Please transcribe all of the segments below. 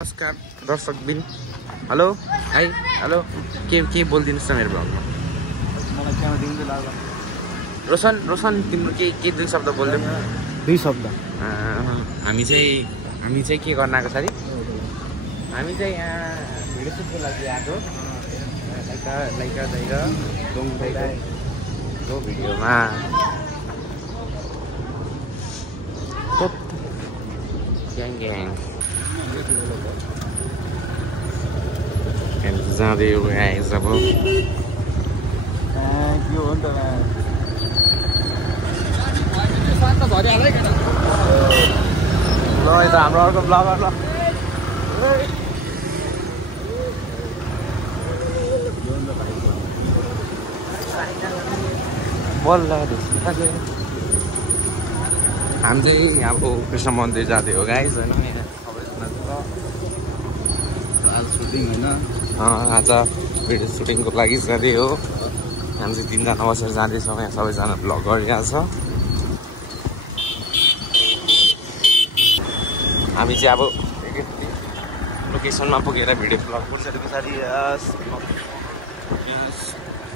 नमस्कार दर्शकबिन hello hi hello के बोलिदिनुहोस् न मेरो ब्लगमा रोशन रोशन तिम्रो के दुई शब्द बोल्दियौ दुई शब्द हामी चाहिँ के गर्न आएको छ अरे हामी चाहिँ यहाँ भिडियो सुटको लागि आएको लाइका दाइरा दोङ दाइराको भिडियोमा ग्याङ जाँदै हो गाइस अब के हो नि त ल यता हाम्रो अर्को ब्लगर ल बल्ल हामी चाहिँ अब कृष्ण मन्दिर जाँदै हो गाइस होइन आज सुटिङ होइन आज भिडियो सुटिङको लागि जाँदै हो हामी चाहिँ तिनजना बसेर जाँदैछौँ यहाँ सबैजना भ्लग गरिरहेको छ हामी चाहिँ अब लोकेसनमा पुगेर भिडियो भ्लग गरिसके पछाडि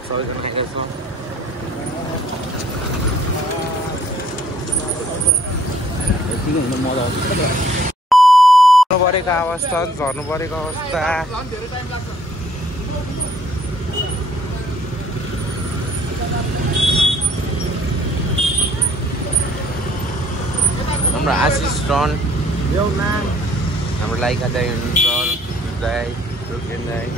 सबैजना हेरेको छौँ यतिकै हुनु मजा आउँछ परेको अवस्था झर्नु परेको अवस्था हाम्रो आशिष टन हाम्रो लाइका दाई हुनुहुन्छ दाई रोकेन दाई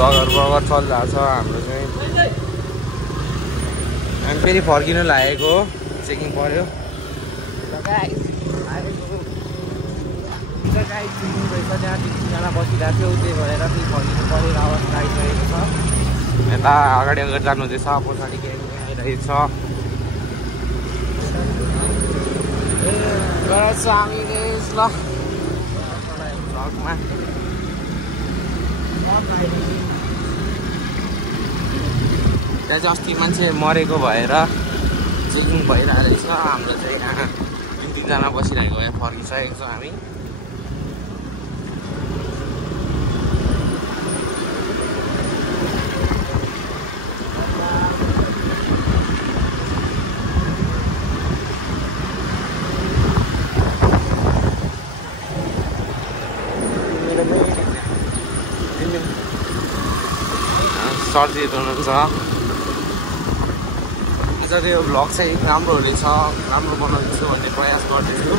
ब्लगर चलिरहेको छ हाम्रो चाहिँ हामी फेरि फर्किनु लागेको चेकिङ पर्यो त्यहाँ तिनजना बसिरहेको थियो त्यही भएर फेरि फर्किनु परेर अवस्था आइसकेको छ यता अगाडि जानु हुँदैछ पछाडि के आइरहेको छ हामी ल भ्लगमा त्यहाँ चाहिँ अस्ति मान्छे मरेको भएर चेकिङ भइरहेको रहेछ हाम्रो चाहिँ यहाँ तिनजना बसिरहेको यहाँ फर्किसकेको छ हामी सर्दी हुनुहुन्छ आज त्यो भ्लग चाहिँ राम्रो हुनेछ राम्रो बनाउँछु भन्ने प्रयास गर्दैछु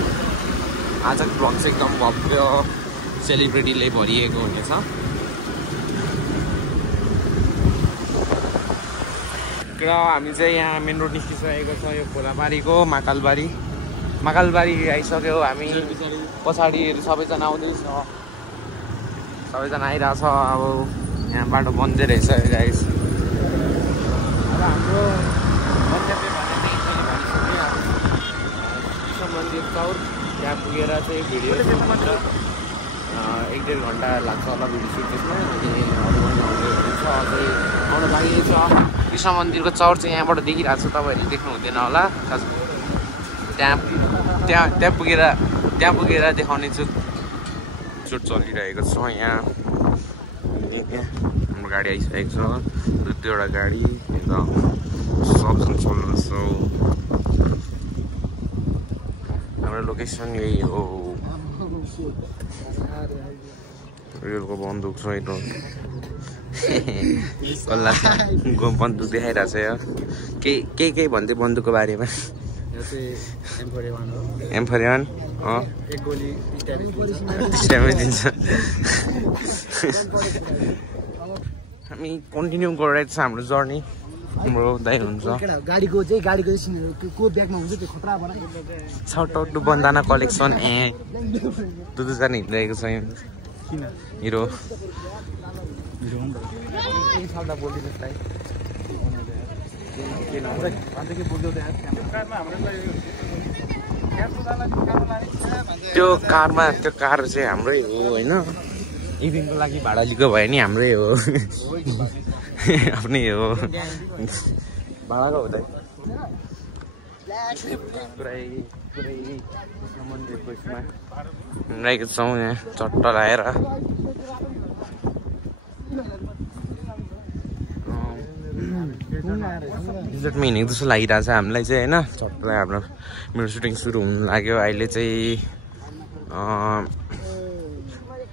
आजको भ्लग चाहिँ एकदम भव्य सेलिब्रेटीले भरिएको हुनेछ र हामी चाहिँ यहाँ मेन रोड निस्किसकेको छ यो खोलाबारीको महाकालबारी आइसक्यो हामी पछाडि सबैजना आउँदैछ सबैजना आइरहेछ अब यहाँ बाटो बन्दै रहेछ गाइस अब हाम्रो गन्तव्य भने कृष्ण मन्दिर चौर त्यहाँ पुगेर चाहिँ भिडियो एक डेढ घन्टा लाग्छ होला भिडियो सुट त्यसमा अनि अरू हुनुहुन्छ अझै आउनु लागि छ कृष्ण मन्दिरको चौर चाहिँ यहाँबाट देखिरहेको छ तपाईँहरूले देख्नु हुँदैन होला त्यहाँ पुगेर देखाउने छु सुट चलिरहेको छ यहाँ हाम्रो गाडी आइसकेको छ दुईवटा गाडी एकदम सबजना चल्दैछ हाम्रो लोकेसन यही हो रेलको बन्दुक छ एकदम कसलाई बन्दुक देखाइरहेको छ यहाँ केही भन्दै बन्दुकको बारेमा M41 दिन्छ हामी कन्टिन्यू गरिरहेको छ हाम्रो जर्नी हाम्रो दाइ हुन्छ गाडीको ब्यागमा हुन्छ त्यो खतरा बना छटौटु बन्दाना कलेक्सन दुईजना हिँडिरहेको छ किन हिरो त्यो कार चाहिँ हाम्रै हो होइन इभिङको लागि भाडा लिएको भयो नि हाम्रै हो आफ्नै हो भाडाको हुँदै पुरै मन्दिरको यसमा रहेको छौँ यहाँ चट्ट लगाएर रिजोर्टमा हिँडेको जस्तो लागिरहेको छ हामीलाई चाहिँ होइन चट्टलाई हाम्रो मेरो सुटिङ सुरु हुनु लाग्यो अहिले चाहिँ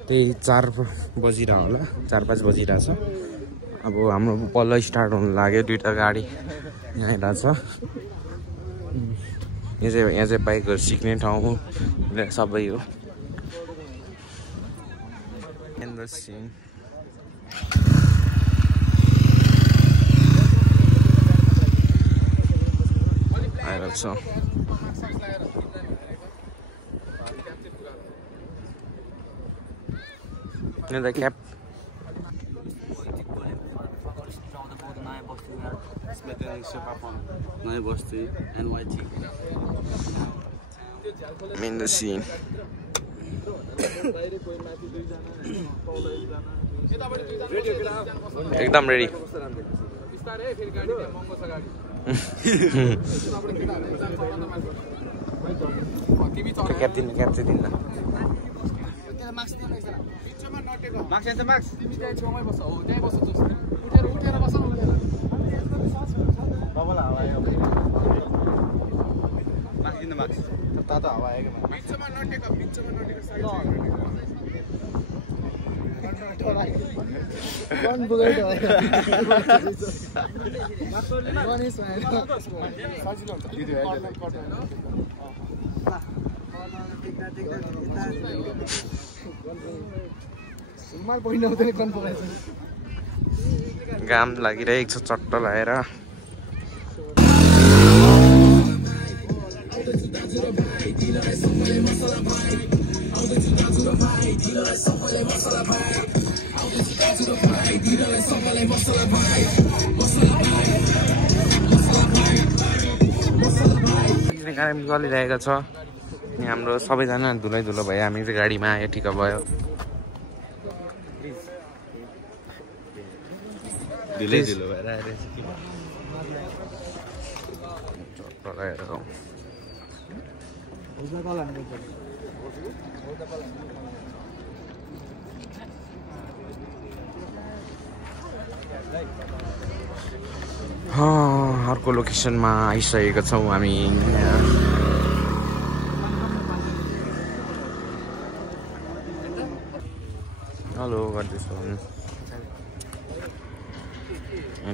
त्यही 4 बजिरहेको होला 4-5 बजिरहेछ अब हाम्रो पल्ल स्टार्ट हुनु लाग्यो 2टा गाडी यहाँ आइरहेछ यहाँ चाहिँ बाइकहरू सिक्ने ठाउँ सबै हो आइरहेछ यहाँ त क्याब in the scene. एकदम रेडी क्याब चाहिँ दिन्न तातो हावा आयो घाम लागिरहेको छ चट्ट लगाएर गाडी चलिरहेको छ यहाँ हाम्रो सबैजना धुलै धुलो भयो हामी चाहिँ गाडीमा आयो ठिक भयो धुलै धुलो भएर आइरहेछ अर्को लोकेसनमा आइसकेका छौँ हामी हेलो गर्दैछौँ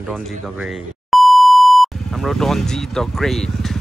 डोन्जी द ग्रेट हाम्रो डोन्जी द ग्रेट